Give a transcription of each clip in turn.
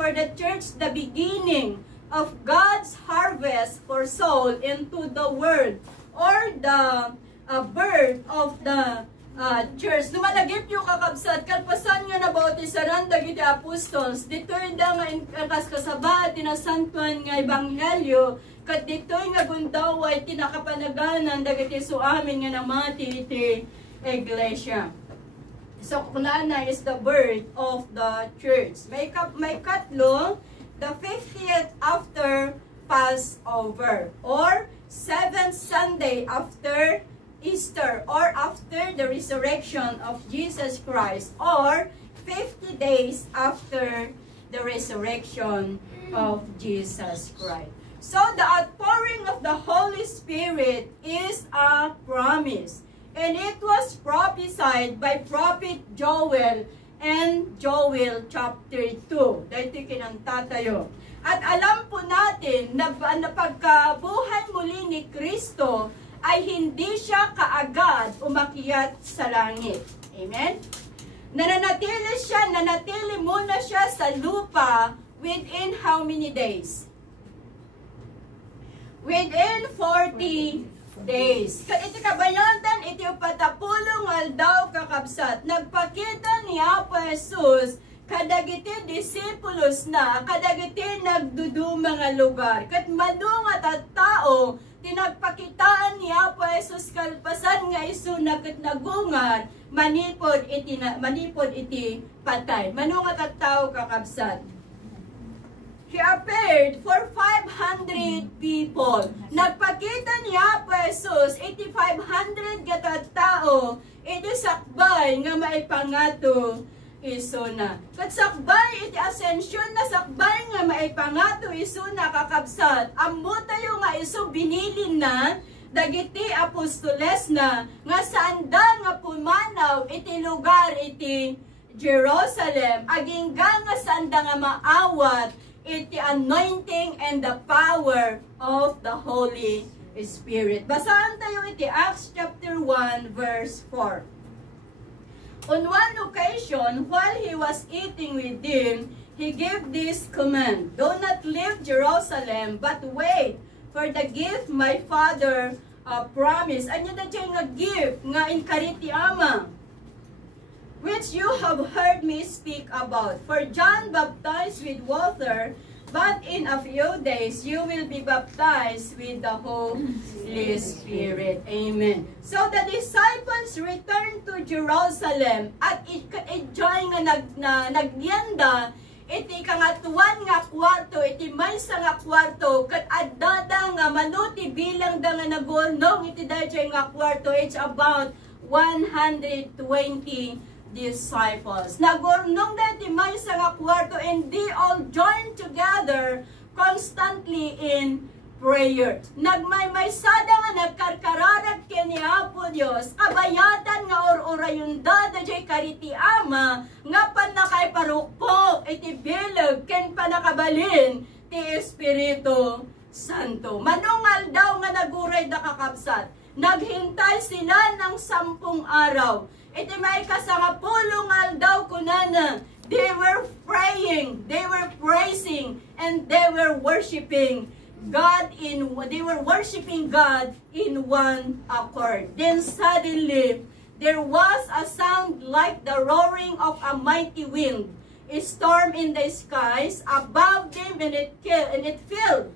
for the church the beginning of God's harvest for soul into the world, or the birth of the church. Lumalagip yung kakabsat, kalpasan nga na bautisaran dagiti apostles, dito'y da nga kaskasaba, tinasantuan nga ebanghelyo, kat dito'y nga gundaway, tinakapanaganan, dagiti suamin nga namati iti iglesia. So, kunana is the birth of the church. May katlo, the 50th after Passover, or 7th Sunday after Easter, or after the resurrection of Jesus Christ, or 50 days after the resurrection of Jesus Christ. So, the outpouring of the Holy Spirit is a promise. And it was prophesied by Prophet Joel and Joel chapter 2. Dito kinanta tayo. At alam po natin na pagkabuhay muli ni Kristo ay hindi siya kaagad umakyat sa langit. Amen? Nanatili muna siya sa lupa within how many days? Within 40 days. Iti kabayantan, iti upatapulong aldaw kakabsat. Nagpakita ni Apo Jesus kadagiti disipulos na, kadagiti nagdudu mga lugar. Kat madungat at tao, tinagpakitaan ni Apo Jesus kalpasan nga iso nagungar, manipod iti patay. Manungat at tao kakabsat. He appeared for 500 people. Nagpakita niya po Jesus, 8,500 tao, iti sakbay nga maipangato iso na. Kat sakbay iti ascension na sakbay nga maipangato iso na kakabsat. Ammo tayo nga iso binilin na, dagiti apostoles na, nga saanda nga pumanaw iti lugar iti Jerusalem, aging nga saanda nga maawat iti anointing and the power of the Holy Spirit. Basahan tayo iti Acts chapter 1 verse 4. On one occasion, while he was eating with them, he gave this command: do not leave Jerusalem, but wait for the gift my Father promised. Anya na dyan nga gift nga inkariti ama, which you have heard me speak about. For John baptized with water, but in a few days you will be baptized with the Holy Spirit. Amen. So the disciples returned to Jerusalem, at ito'y nga nagyanda, iti kangatuan nga kwarto, iti maysa nga kwarto, kat addada nga manuti bilang da nga nagulnong, iti dayjay nga kwarto, it's about 120 disciples. Nagurnong dati may sa nga kwarto, and they all joined together constantly in prayer. Nagmaymaysada nga nagkarkararag kini Apo Dios, kabayatan nga or-orayon da jay kariti ama, nga panakay parukpo iti bilag ken panakabalin ti Espiritu Santo. Manungal daw nga naguray da kakabsat. Naghintay sila ng 10 araw. Iti may kasangapulong aldaw kunana. They were praying, they were praising, and they were worshiping God in one accord. Then suddenly there was a sound like the roaring of a mighty wind, a storm in the skies above them, and it filled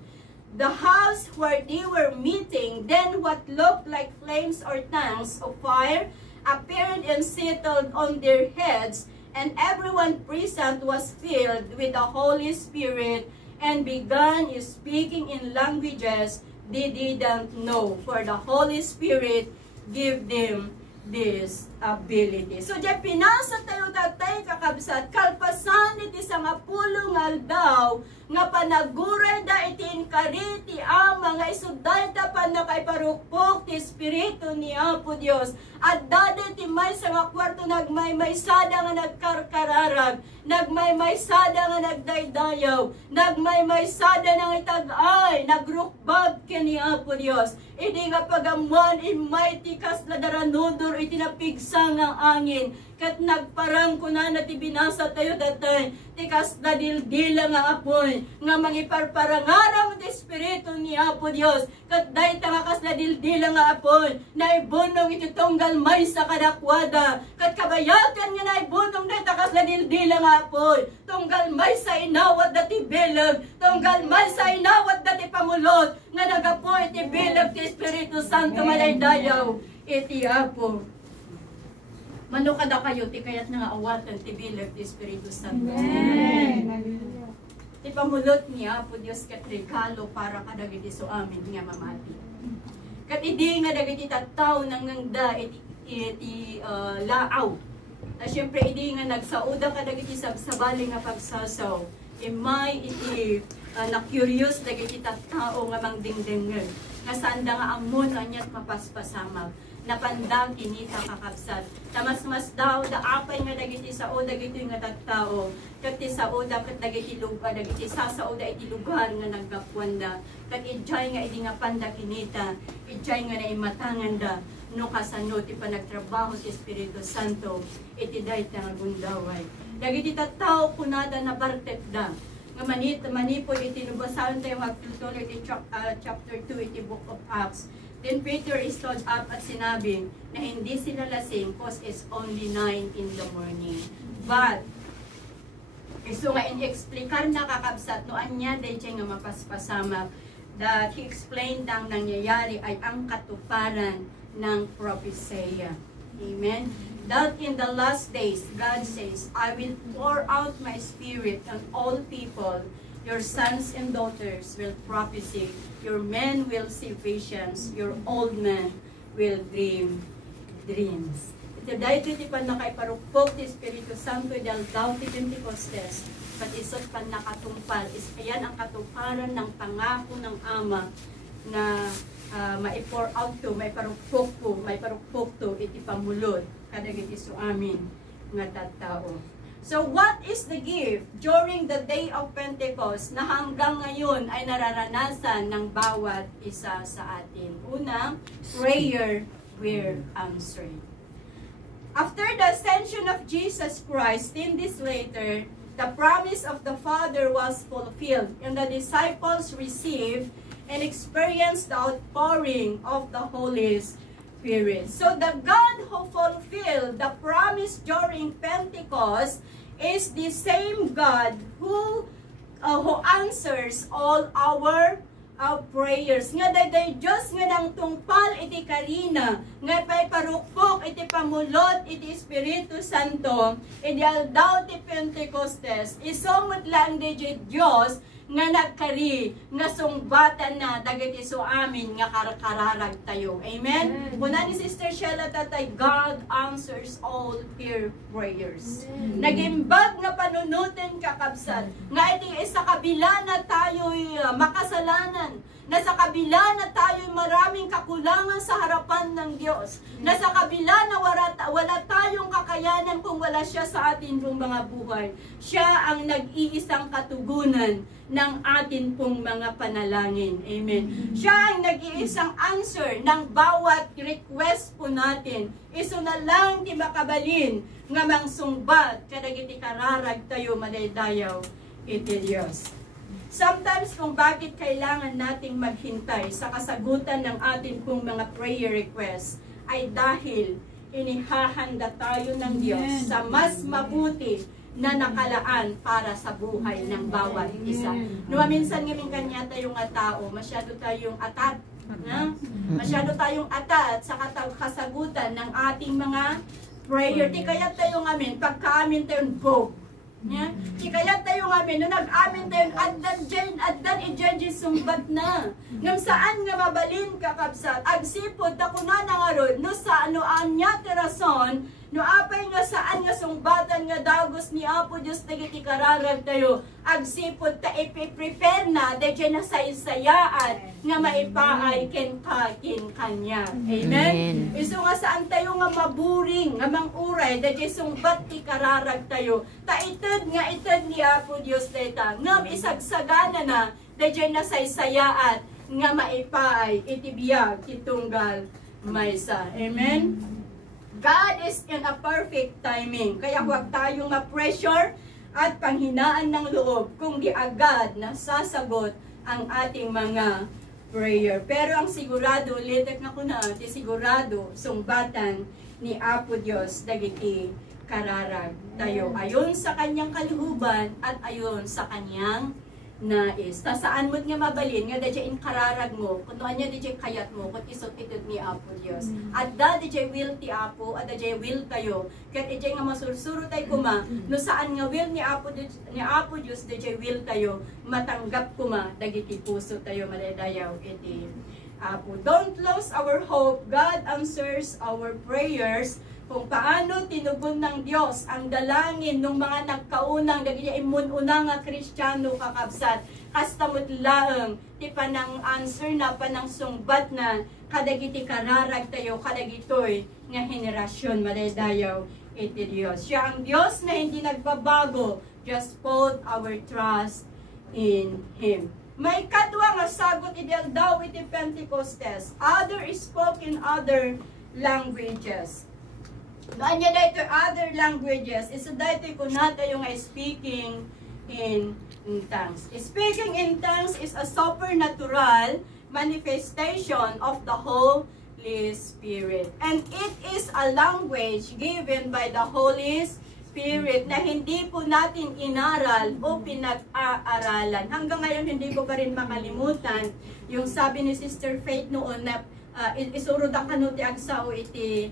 the house where they were meeting. Then what looked like flames or tongues of fire appeared and settled on their heads, and everyone present was filled with the Holy Spirit and began speaking in languages they didn't know, for the Holy Spirit gave them this ability. So, diyan pinasa tayo tatay kakabsat, kalpasan iti sangapulong aldaw, nga panaguray da iti inkariti ama, nga isuday da panakay parukpok ti Espiritu ni Apo Dios, at dada iti may sa nga kwarto nagmaymaysada nga nagkarkararag, nagmaymaysada nga nagdaydayaw, nagmaymaysada nga itag-ay, nagrukbab kini Apo Dios, hindi nga pagamuan in mighty kas ladaranudor iti napigsa sangang angin, kat nagparang kuna na ti binasa tayo datay, tikas na dildila nga apoy, nga mangiparparangaram ti Espiritu ni Apo Dios, kat day tangakas na dildila nga apoy, na ibunong iti tunggal may sa kadakwada, kat kabayatan nga na ibunong day takas na dildila nga apoy, tunggal may sa inawat dati bilag, tunggal may sa inawat dati pamulot, nga nagapoy iti bilag ti Espiritu Santo malaydayaw, iti Apo. Mano kada kayo, ti kayat nga awatan, ti bilag, ti Espiritu Santo. Ti pamulot niya, po Diyos kat regalo para kadagiti so amin nga mamati. Kat idi nga dagiti tattaw nang ngangda, iti laaw. Na syempre, idi nga nagsauda kadagiti sabsabali nga pagsasaw. May iti na-curious dagiti tattao nga mangdingdingger. Nga saan da nga amon anyat mapaspasamag. Napandang kinita kakabsat. Tamas-mas daw, daapay nga dagiti sao, dagiti nga tattao. Kat ti sao, dapat dagiti lupa, dagiti sasao, da iti lugar nga nagkapwanda. Kat ijay nga iti nga panda kinita, ijay nga naimatangan da, no kasano ti panagtrabaho ti Espiritu Santo, iti day nga gundaway. Dagiti tattao, kunada na bartet da. Nga manipo iti nubasahan tayo magtutuloy iti chapter 2, iti Book of Acts. Then Peter stood up at sinabi na hindi sila lasing cause it's only 9 in the morning. But, so nga in-explikar na kakabsat no anya day nga mapaspasama that he explained ang nangyayari ay ang katuparan ng propesya. Amen? That in the last days, God says, I will pour out my spirit on all people. Your sons and daughters will prophesy. Your men will see visions. Your old men will dream dreams. Ito dahil iti pan nakaiparukpok ti Espiritu Santo dahil daw ti Pentecostes. Kat isot pan nakatumpal. Ayan ang katuparan ng pangako ng Ama na ma-pour out to, may parukpok to, iti pamulod. Kadagiti so amin nga tattao. So what is the gift during the day of Pentecost na hanggang ngayon ay nararanasan ng bawat isa sa atin? Unang, prayer were answered. After the ascension of Jesus Christ, 10 days later, the promise of the Father was fulfilled, and the disciples received and experienced the outpouring of the Holy Spirit. So the God who fulfilled the promise during Pentecost is the same God who answers all our prayers. Nga daday Diyos nga nang tungpal iti karina, nga pa'y parukpok iti pamulot iti Espiritu Santo, ideal daw ti Pentecostes, isumot lang di Diyos nga nagkari, nga sungbatan na dagiti so amin nga kararag tayo. Amen? Kuna ni Sister Sheila tatay, God answers all her prayers. Nagimbag nga panunutin kakabsat, nga iti isa kabila na tayo'y makasalanan, na sa kabila na tayo'y maraming kakulangan sa harapan ng Diyos, na sa kabila na wala tayong kakayanan kung wala siya sa atin pong mga buhay. Siya ang nag-iisang katugunan ng atin pong mga panalangin. Amen. Siya ang nag-iisang answer ng bawat request po natin. Iso na lang ti makabalin nga mangsungbat kadagiti kararag tayo malaydayaw iti Diyos. Sometimes kung bakit kailangan nating maghintay sa kasagutan ng atin pong mga prayer requests ay dahil inihahanda tayo ng Diyos sa mas mabuti na nakalaan para sa buhay ng bawat isa. Nung minsan ngayon kanya tayong tao, masyado tayong atat. Na? Masyado tayong atat sa kasagutan ng ating mga prayer. Di kaya tayo ngamin, pagka-amin tayong go. Yeah? Di kaya tayo ngamin, nung nag-amin tayo, addan i-judge sumbat na. Ngam saan nga mabalin kakabsat, agsipod, takuna na nga ron, no sa ano anya terason, no apay nga saan nga sungbatan nga dagos ni Apo Diyos dagiti kararag tayo, agsipod ta ipiprepare na, dahil na sa isayaan, nga maipaay ken kanya. Amen? Iso nga saan tayo nga maburing, nga manguray, dahil sungbat ti kararag tayo, ta ited nga ited ni Apo Diyos dayta, ngam isagsagana na, dahil na sa isayaan, nga maipaay itibiyag itunggal maysa. Amen? God is in a perfect timing. Kaya huwag tayong ma-pressure at panghinaan ng loob kung di agad nasasagot ang ating mga prayer. Pero ang sigurado, litek na ko na, di sigurado, sungbatan ni Apo Dios dagiti kararag tayo. Ayon sa kanyang kaluhuban at ayon sa kanyang nais. Saan mo't nga mabalin, nga dadya in kararag mo, kung doon niya dadya kayat mo, kung isot itod ni Apo Dios. At dadya will ti Apo, at dadya will tayo. Kat dadya nga masursuro tayo kuma, no saan nga will ni Apo Dios, dadya will tayo, matanggap kuma, dagiti puso tayo, maladayaw iti Apo. Don't lose our hope. God answers our prayers. Kung paano tinugon ng Diyos ang dalangin ng mga nagkaunang dagiti imununa nga Kristiyano kakabsat. Kastamot laeng ti panang answer na panang sungbat na kadagiti kararag tayo kadagitoy nga henerasyon madaydayaw iti Diyos. Siya ang Diyos na hindi nagbabago. Just put our trust in Him. May kadwa nga sagot idel daw iti Pentecostes. Other is spoken other languages. Doon niya dito other languages. Isa dito kung nato yung speaking in tongues. Speaking in tongues is a supernatural manifestation of the Holy Spirit. And it is a language given by the Holy Spirit na hindi po natin inaral o pinag-aaralan. Hanggang ngayon hindi ko pa rin makalimutan yung sabi ni Sister Faith noon na isuro da kanuti ang sao iti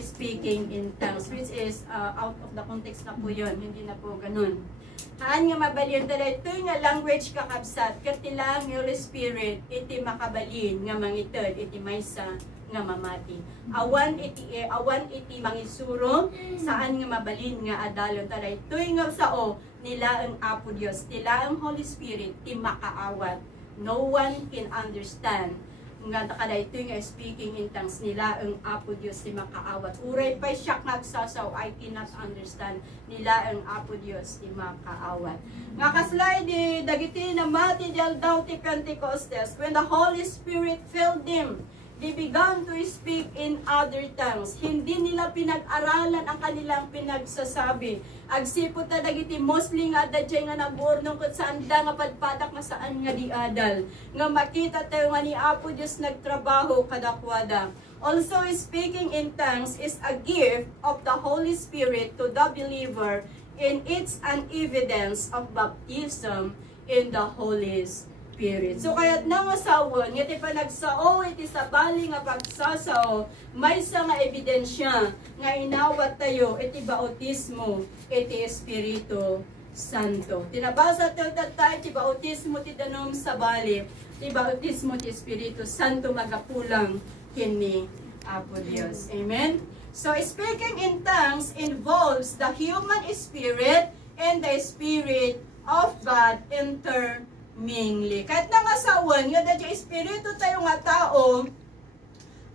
speaking in tongues, which is out of the context na po yun, hindi na po ganun. Haan nga mabalin talaga ito nga language kakabsat, katilang Holy Spirit, iti makabalin nga mangitod, iti maysa nga mamati. Awan iti mangisuro, saan nga mabalin nga adalon talaga ito nga sao, nila ang Apo Dios, nila ang Holy Spirit, ti makaawat. No one can understand nga kada ito nga speaking in tongues nila ang Apo Dios ti makaawat. Uray pa siya nagsasaw, I cannot understand nila ang Apo Dios ti makaawat. Nga kaslay di dagiti na mati del daw ti Pentecostes, when the Holy Spirit filled them, they began to speak in other tongues. Hindi nila pinag-aralan ang kanilang pinagsasabi. Agsipot na dagiti Muslim nga dadya nga nagurnong kung saan da nga padpadak na saan nga diadal. Nga makita tayo nga ni Apo Diyos nagtrabaho kadakwada. Also, speaking in tongues is a gift of the Holy Spirit to the believer, and it's an evidence of baptism in the Holy Spirit. So kaya't nangasawon, ngiti pa nagsao, iti sabali nga pagsasao, may sa nga ebidensya nga inawat tayo, iti bautismo, iti Espiritu Santo. Tinabasa tayo tayo, iti bautismo, ti danom sabali, iti bautismo, ti Espiritu Santo, magapulang kini Apo Dios. Amen? So speaking in tongues involves the human spirit and the Spirit of God intermingling. Kahit nangasawan, nga dadya espiritu tayo nga tao,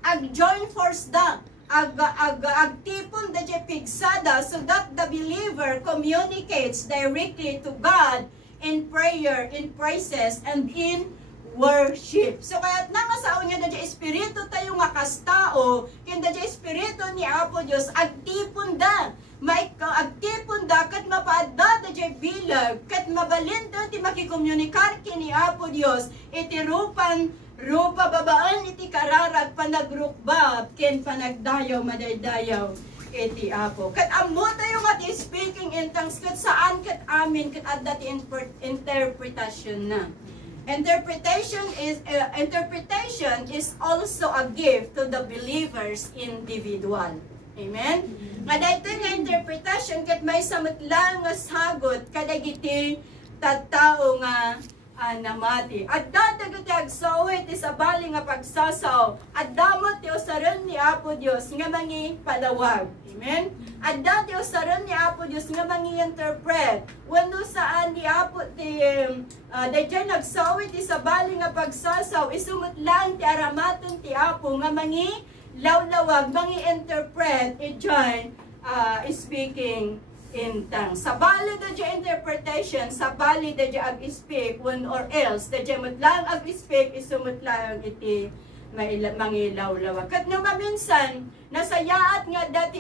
ag-join force da, agtipon dadya pigsada, so that the believer communicates directly to God in prayer, in praises, and in worship. So kahit nangasawan nga dadya espiritu tayo nga kastao, kin dadya espiritu ni Apo Dios, agtipon da, agtipon da, kat mapaadda dadya bilag, kat mabalin da, ti makikomunikar kini Apo Dios, iti rupa babaan iti kararag, panagrukbab, ken panagdayaw, madaydayaw, iti Apo. Kat amo tayo nga ti speaking in tongues, kat saan, kat amin, kat adda ti interpretation na. Interpretation is also a gift to the believer's individual. Amen? Nga dito nga interpretation, kat may samutlang nga sagot, kadagiti tattao nga namati. At dadagati agsawi, ti sabali nga pagsasaw, at damot ti usaran ni Apo Dios nga mangi palawag. Amen? At dati usaran ni Apo Dios nga mangi interpret. Wano saan ni Apo ti dayjay nagsawi ti sabali nga pagsasaw, isumot lang ti aramaton ti Apo nga mangi lawlawag, mangi interpret, ijay speaking in tongues. Sabali dadya interpretation, sabali dadya ag-speak, one or else, dadya mutlang ag-speak, isumutlang iti mangilaw-lawa. Kat nga maminsan, nasayaat nga dati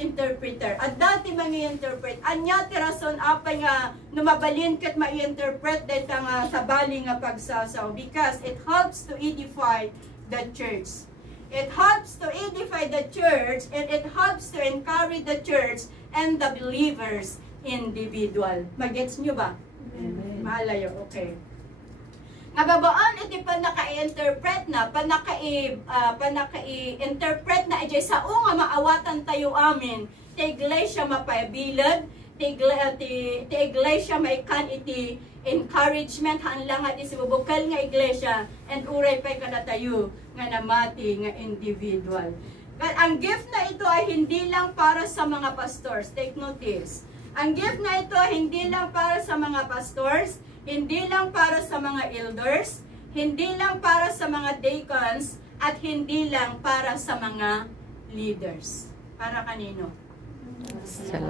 interpreter, at dati mangi-interpret, anya tirason apay nga numabalin kat ma-interpret dahil nga sabali nga pagsasaw, because it helps to edify the church. It helps to edify the church, and it helps to encourage the church and the believers individual. Magets nyo ba? Amen. Mahalayo, okay. Nga babaan, iti pa naka-interpret na, pa naka-interpret na, iti sa nga maawatan tayo amin, ti iglesia mapabilad, ti iglesia maikan iti encouragement, hanlang at isibubukal nga iglesia, and uray pa'y kada tayo, nga namati, nga individual. Ang gift na ito ay hindi lang para sa mga pastors, take notice. Ang gift na ito ay hindi lang para sa mga pastors, hindi lang para sa mga elders, hindi lang para sa mga deacons, at hindi lang para sa mga leaders. Para kanino?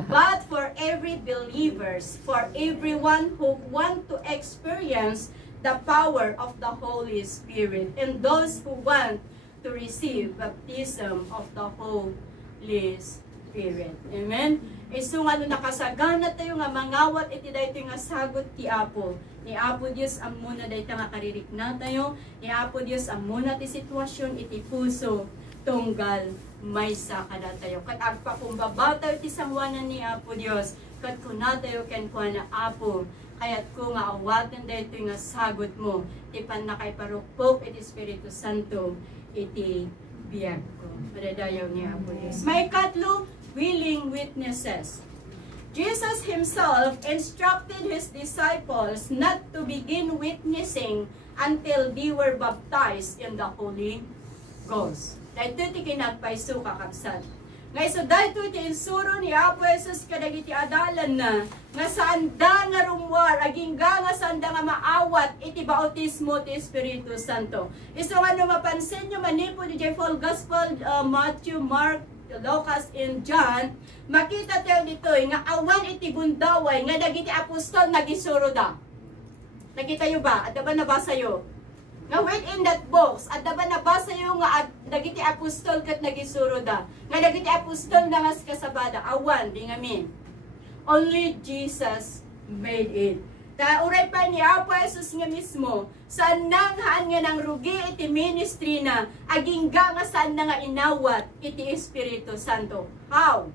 But for every believers, for everyone who want to experience the power of the Holy Spirit, and those who want to receive baptism of the Holy Spirit. Amen? Iso nga nakasagana tayo nga mangawat iti dayto nga sagot ti Apo. Ni Apo Dios ang muna dayto nga karirik na tayo. Ni Apo Dios ang muna ti sitwasyon iti puso tunggal maysa kada tayo. Kat agpakumbaba tayo ti sangwanan ni Apo Dios. Kat kuna tayo ken kuana Apo. Kaya't ko nga awatan dayto nga sagot mo. Ti panakay parukpok iti Espiritu Santo iti biyag ko. Madadayaw ni Apo Dios. May katlo, willing witnesses. Jesus himself instructed his disciples not to begin witnessing until they were baptized in the Holy Ghost. Dahil ito kinagpaiso kakabsat. Ngay so dahil ito insuro ni Apo Jesus kadagiti adalan na nga saanda nga rumwar aging nga saanda nga maawat iti bautismo ti Espiritu Santo. Iso nga no mapansin nyo manipo di full Gospel Matthew, Mark, Lucas, and John, makita tayo dito nga awan iti gundaway nga dagiti apostol nagisuro da. Nakita nyo ba? At ba nabasa yo? Nga within that box, at ba nabasa yo nga dagiti apostol kat nagisuro da. Nga dagiti apostol na nga kasabada. Awan, di ngamin. Only Jesus made it. Uray pa ni Apo Jesus nga mismo, saan nang haan nga nang rugi iti ministry na, aging nga saan na nga inawat iti Espiritu Santo. How?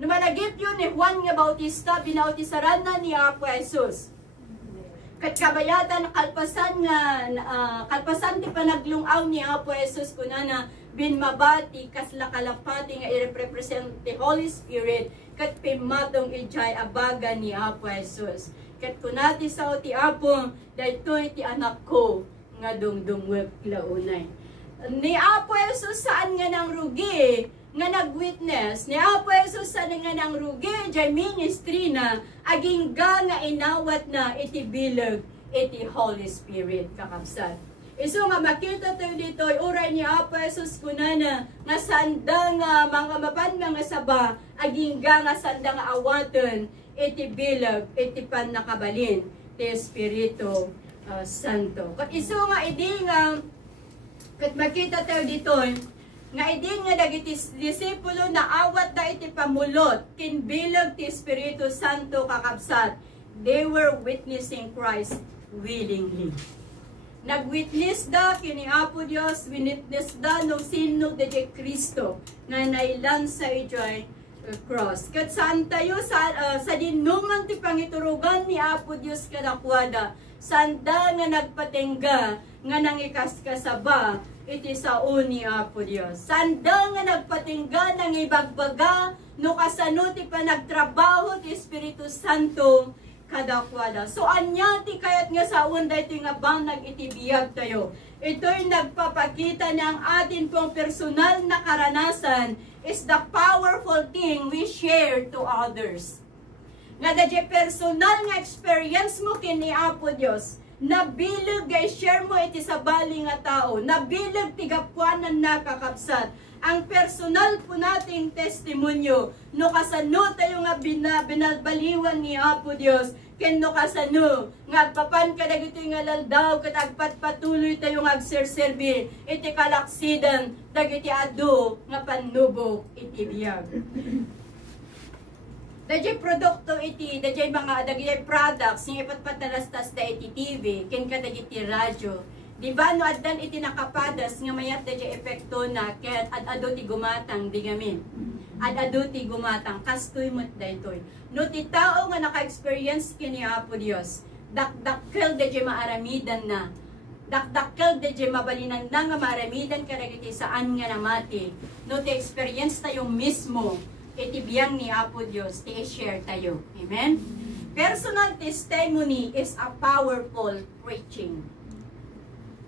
Numalagip yun ni Juan nga Bautista, binautisaran na ni Apo Jesus. Kat kabayatan, kalpasan ti panaglungaw ni Apo Jesus kunana, binmabati, kasla kalapati nga i-represent the Holy Spirit, kat pimatong ijay abaga ni Apo Jesus. Kat kunati sa ti Apo, daytoy ti anak ko nga dungdungwek launay. Ni Apo Jesus saan nga nang rugi nga nag-witness, ni Apo Jesus saan nga nang rugi jay ministry na aging nga inawat na iti bilag iti Holy Spirit kakabsat. Iso nga makita tayo dito, uray ni Apo Jesus kunana nga sanda nga mga mapan nga saba aging nga sanda nga awaten iti bilag, iti pan nakabalin, ti Espiritu Santo. Kat iso nga idi nga, kat makita tayo dito, nga idi nga dagiti disipulo na awat da iti pamulot, kinbilag ti Espiritu Santo kakabsat, they were witnessing Christ willingly. Nag-witness da kini Apo Dios, winitness da no sino de Kristo, nga nailan sa ijoy cross. Kat saan tayo sa dinuman ti pangiturugan ni Apo Dios kadakwada, sanda nga nagpatingga nga nangikaskasaba iti sao ni Apo Dios. Sanda nga nagpatingga nang ibagbaga no kasano ti panagtrabaho ti Espiritu Santo kadakwada. So anya ti kayat nga saon daytoy nga banag iti biyag tayo. Ito'y nagpapakita ng atin pong personal na karanasan is the powerful thing we share to others. Nga dadya personal nga experience mo kini Apo Dios, nabilag ga share mo iti sabali nga tao, nabilag ti gapwanan na kakabsat. Ang personal po nating testimonyo, no kasano tayo nga binalbaliwan ni Apo Dios, kenno kasano nga papan kadagiti nga laldaw ket agpatpatuloy tayo nga agserserbi iti kalaksidan dagiti adu nga panubok iti biyag. Dagiti produkto iti dagiti mga dagiti products nga ipatpatalastas da iti TV ken kadagiti radyo. Di ba no addan iti nakapadas nga mayat dagiti epekto na ket adu ti gumatang di gamin. Adu ti gumatang kastoy met daytoy. No ti tao nga naka-experience kini Apo Dios, dakdakkel dagiti maaramidan na. Dakdakkel dagiti mabalinan na nga maaramidan kadagiti saan nga namati. No ti experience tayo mismo iti biyang ni Apo Dios ti i-share tayo. Amen. Personal testimony is a powerful preaching.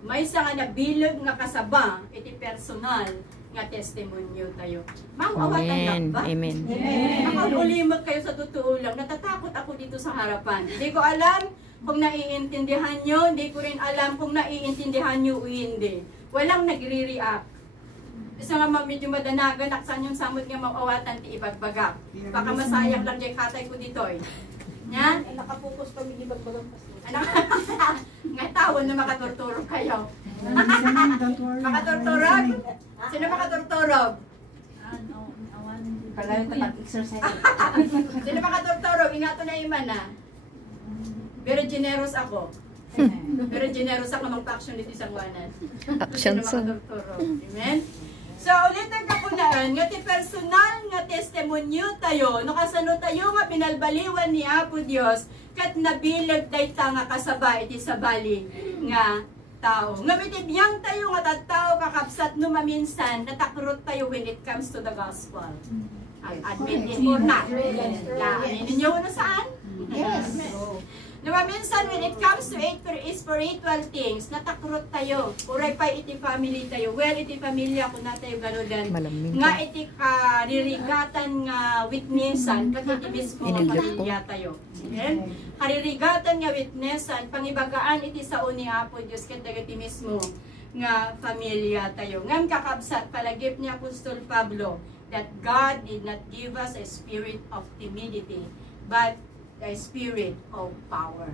May sa nga nabilog nga kasaba iti personal nga testimonyo tayo. Mangawatan ba? Amen. Nakaulimag kayo sa totoo lang. Natatakot ako dito sa harapan. Hindi ko alam kung naiintindihan nyo. Hindi ko rin alam kung naiintindihan nyo o hindi. Walang nagre-react. Isa nga medyo madanagan, naksan yung samot nga mawawatan ti ibagbagak. Baka masayang lang dyan katay ko dito eh. Yan? Nakapokus kami ibagbagak. Nga tawon na makaturturog kayo. Makaturturog? Sino makaturturog? Kalayo ka mag-exercise. Sino makaturturog? Ingato na iman na. Very generous ako. Very generous ako mag-action dito sa buwanan. Action Sino song. makaturturog? Amen? So, ulit ang kapunaan, nga ti personal nga testimonyo tayo, no kasano tayo nga pinalbaliwan ni Apo Dios kat nabilag dayta nga kasaba iti sabali nga tao. Nga mitibiyang tayo nga tattao kakapsat no maminsan natakrot tayo when it comes to the gospel. Admit it or not. Aminin nyo na saan? Yes. No maminsan when it comes to spiritual things, natakrot tayo. Uray pa iti family tayo. Well, iti pamilya kung na tayo ganodan. Malamig Nga ka. iti karirigatan nga witnessan, kat iti mismo nga Inilyak ko. pamilya tayo. Amen? Karirigatan nga witnessan, pangibagaan iti sao ni Apo Diyos, kat dagiti mismo nga pamilya tayo. Ngam kakabsat, palagip ni Apostol Pablo, that God did not give us a spirit of timidity, but the spirit of power.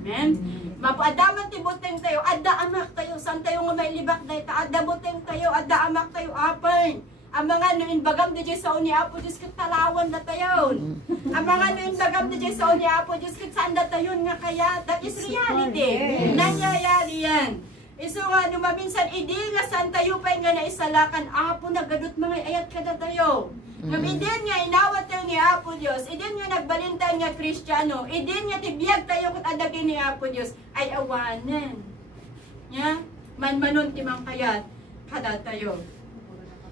Amen? Mapadaman ti buteng tayo, adda amak tayo, saan tayo nga may libak dahil adda buteng tayo, adda amak tayo, apay. Ang mga noon bagam di Diyos sa uni Apo Diyos katalawan na tayo. Ang mga noon bagam di Diyos sa uni Apo Diyos saan na tayo nga kaya, that is reality. Nangyayari yan. Iso nga, maminsan, idi nga saan tayo pa nga naisalakan, Apo, nagadot mga ayat ka na tayo. Idin nga, inawat tayo ni Apo Diyos, idin nga nagbalintay nga Kristiyano, idin nga tibiyag tayo kung adagin ni Apo Diyos, ay awanan. Nya? Man-manon timang kayat, kada tayo.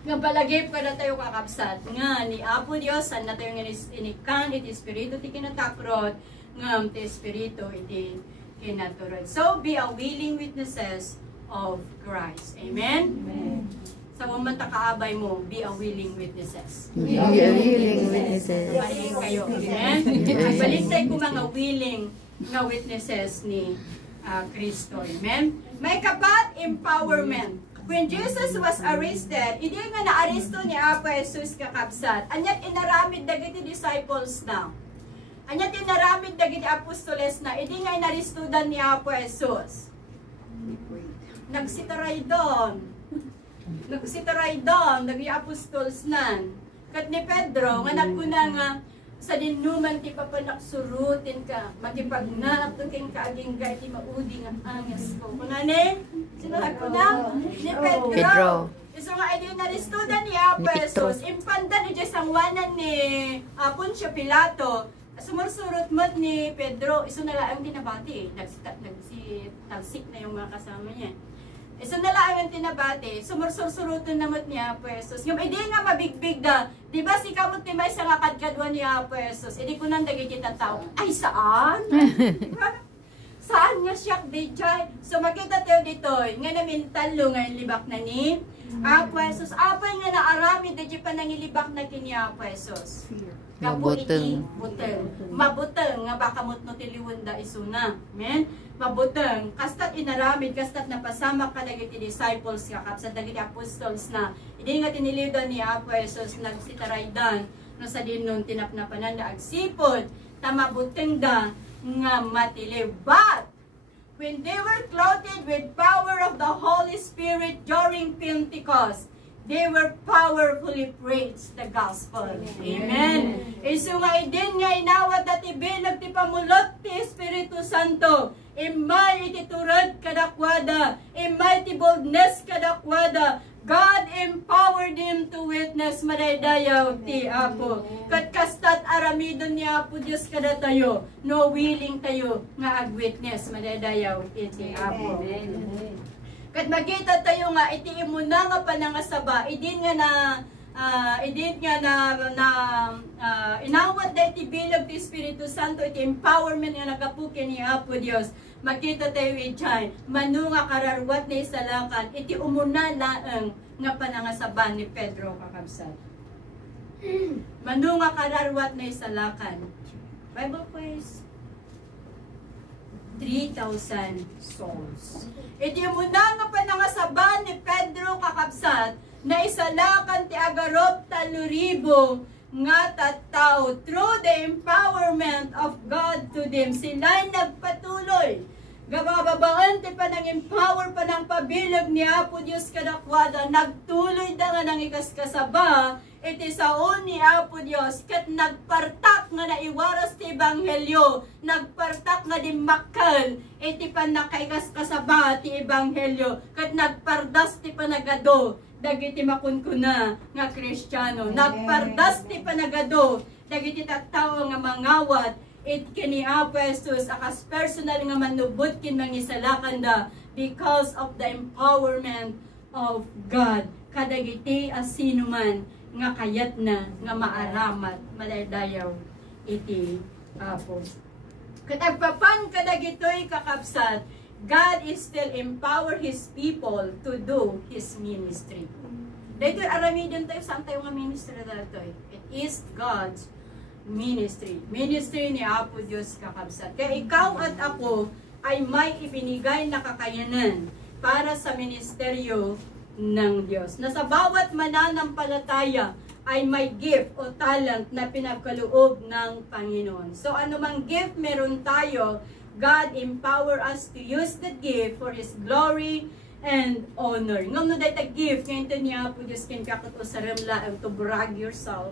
Nga balagip kada tayo kakapsat, nga ni Apo Diyos, saan na tayo nga inikan, iti espiritu, iti kinatakrot, nga iti espiritu, iti kinaturod. So, be a willing witnesses of Christ. Amen? Amen. Sa mamanta kaabay mo, be a willing witnesses. We are willing witnesses. Balik kayo. Amen? Balintay ko mga willing na witnesses ni Kristo. Amen? May kapat empowerment. When Jesus was arrested, hindi nga na-aresto ni Apo Jesus kakabsat. Anyat inaramid dagiti disciples na. Anyat inaramid dagiti apostoles na. Hindi nga inaristudan ni Apo Jesus. Nagsitaray doon. Nagsitaray doon. Dagiti apostoles nan. Kat ni Pedro, nga nagkuna nga sa dinuman ti papanaksurutin ka. Magipagnak to king kaaging ka iti maudi nga angas ko. Kunane? Sino nagkuna? Ni Pedro. Iso nga ay naristudan ni Apo Jesus. Impanda ni Diyos ang wanan ni Poncio Pilato. Sumursurot mo ni Pedro, iso na lang tinabati eh. Nagsitalsik na yung mga kasama niya. Iso na lang ang tinabati, sumursursurutan na mo ni Apo Jesus. Yung hindi nga mabigbig da, di ba si kamot ni may sa nga kadkadwa ni Apo Jesus, hindi ko nang dagigit ang tao. Ay, saan? Saan nga siya, Dijay? So makita tayo dito, nga namin talo nga yung libak na ni Apo Jesus. Apay nga naarami, di pa nangilibak na kini Apo Jesus. Mabuteng. Mabuteng nga baka mutno tiliwanda isuna. Amen? Mabuteng. Kastat inaramid, kastat napasama ka dagiti disciples ka kapsa dagiti apostles na. Hindi nga tinilidan ni Apo Jesus nagsitaray dan no sa dinon tinapnapanan na agsipod ta mabuteng da nga matili. But when they were clothed with power of the Holy Spirit during Pentecost, they were powerfully preached the gospel. Amen. Isu nga idin nga inawat at ibilog ti pamulot ti Espiritu Santo. Imay ititurad kadakwada. Imay ti boldness kadakwada. God empowered him to witness madaydayaw ti Apo. Kat kastat aramidon ni Apo Diyos kada tayo. No willing tayo nga ag-witness madaydayaw iti Apo. Kat magita tayo nga iti imuna nga panangasaba, idin nga inawat da iti bilog ti Espiritu Santo, iti empowerment nga nagapukin ni Apo Dios. Makita tayo iti manu nga kararwat na isalakan, iti umuna laeng nga panangasaba ni Pedro kakabsat. Manu nga kararwat na isalakan. Bible quiz. 3,000 souls. Iti muna nga panangasaban ni Pedro kakabsat na isalakan ti agarop taluribo nga tattao through the empowerment of God to them. Sila'y nagpatuloy. Gabababaan ti panang-empower panang pabilog ni Apo Diyos kadakwada. Nagtuloy da nga nang ikaskasaba iti saon ni Apo Dios ket nagpartak nga naiwaras ti ebanghelyo, nagpartak nga dimmakkel iti panakaikas kasaba ti ebanghelyo ket nagpardas ti panagado dagiti makunkuna nga Kristiyano, nagpardas ti panagado dagiti tattao nga mangawat it kini Apo Jesus akas personal nga manubot kin mangisalakan da because of the empowerment of God kadagiti asino man nga kayat na nga maaramat madaydayaw iti Apo. Katagpapan kadagitoy kakabsat, God is still empower His people to do His ministry. Dito aramidon tayo saan tayo nga ministry dito. It is God's ministry. Ministry ni Apo Diyos kakabsat. Kaya ikaw at ako ay may ibinigay na kakayanan para sa ministeryo ng Diyos. Na sa bawat mananampalataya ay may gift o talent na pinagkaloob ng Panginoon. So anumang gift meron tayo, God empower us to use the gift for His glory and honor. Ngam no dahil gift, ngayon niya po Diyos kinakot o saramla to brag yourself,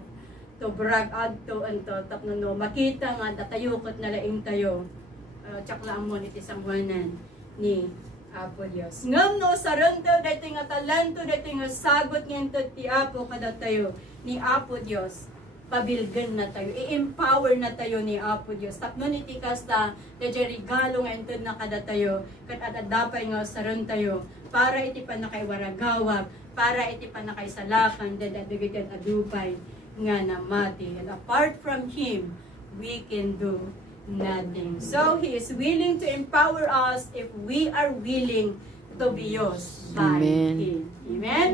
to brag adto and to tapno no makita nga datayukot na laing tayo. Tsakla ang monit isang wanan ni Apo Dios. Ngam no sarento dito nga talento dito nga sagot ngayon ti Apo kada tayo ni Apo Dios. Pabilgan na tayo, i-empower na tayo ni Apo Dios. Tapno ni tikasta dito regalo ngayon na kada tayo kat adadapay nga saron tayo para iti pa nakaiwaragawag, para iti pa nakaisalakan dadadagitad adupay nga namati. And apart from Him, we can do nothing. So He is willing to empower us if we are willing to be used by Him. Amen?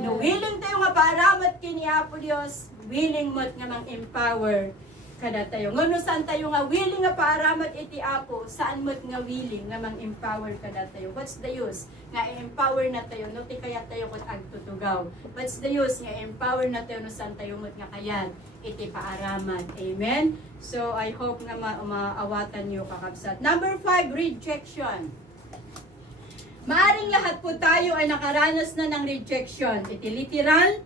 No, willing tayo nga paaramat kini Apo Dios, willing mo't nga mang-empower kada tayo. Ngono saan tayo nga willing nga paaramat iti Apo, saan mo't nga willing nga mang-empower kada tayo. What's the use? Nga empower na tayo, no ti kayat tayo kung agtutugaw. What's the use? Nga empower na tayo, no saan tayo mo't nga kayat iti paaramat. Amen? So, I hope nga maawatan niyo kakabsat. Number 5, rejection. Maaring lahat po tayo ay nakaranas na ng rejection. Iti literal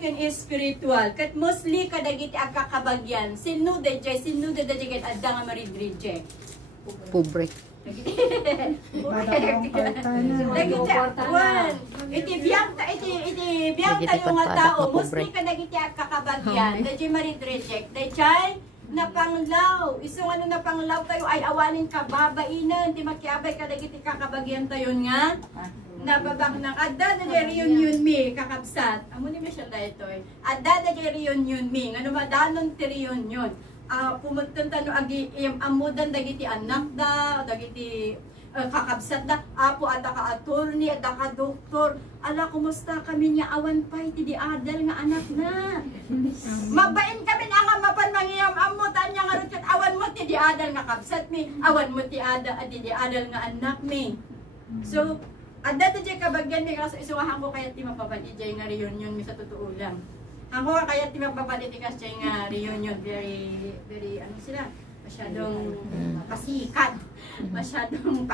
kan spiritual. Kat mostly kadagiti agkakabagyan. Sino da jay adda nga marid-reject. Pobre. Dagiti iti biyang tayo nga tao. Mostly kadagiti agkakabagyan. Da jay marid-reject. Da jay napanglaw. Isong ano napanglaw tayo ay awanin ka babainan. Di makiabay kadagiti kakabagyan tayo nga. Nababak ng adda na reunion mi kakabsat. Amo ni Michelle dito eh. Adda na reunion mi. Ngano madanon ti reunion. Pumuntan no agi amudan dagiti anak da, dagiti kakabsat da. Apo adda ka attorney, adda ka doktor. Ala kumusta kami nya awan pay ti di adal nga anak na. Mabain kami nga mapan mangyam amutan nya nga rutkat awan mo ti di adal nga kabsat mi. Awan mo ti di adal nga anak mi. So adda ta jay kabagyan mi kaso isuwahan ko kaya ti mapapan ijay nga reunion mi sa totoo lang. Ako kaya ti mapapan iti kas jay nga reunion very ano sila. masyadong pasikat, masyadong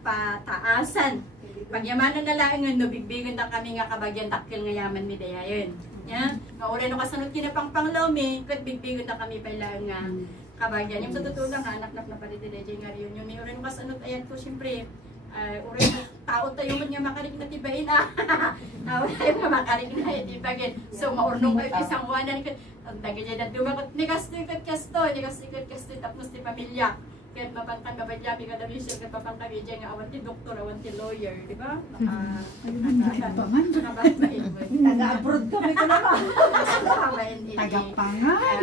pataasan. Pagyamanan na lang nga, no, bigbigan na kami nga kabagyan takil nga yaman mi dayayon. Ya, nga uri no kasunod kinapang panglomi, kat bigbigan na kami pala nga kabagyan. Yung sa totoo lang, anak-anak na pala din nga rin yun. May uri no kasunod, ayan ko, siyempre, uri no tao tayo man nga makarig na tibain wala yung makarig na tibagin. So, maurnong kayo isang wanan, ang dagi dyan na dumakot, nikas-nikat kasto, tapos ni pamilya. Kahit mapangkan mabadyabi ka dami siya, kahit mapangkan dyan nga, awan ti doktor, awan ti lawyer, di ba? Taga-abroad kami ko naman. Taga-pangan.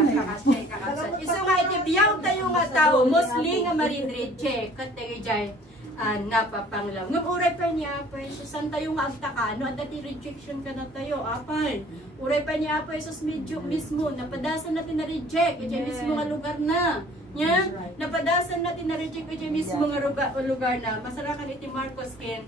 Iso nga iti biyaw tayo nga tao, mostly nga marinridche, kat tayo dyan, napapanglaw. Ngam uray pa niya, san tayo nga agtaka, no? At dati rejection ka na tayo, apal. Uray pa niya, sus medyo mismo, napadasan natin na reject, kaya mismo nga lugar na. Nya, napadasan natin na reject kaya mismo nga lugar na. Masarakan iti Marcos kin,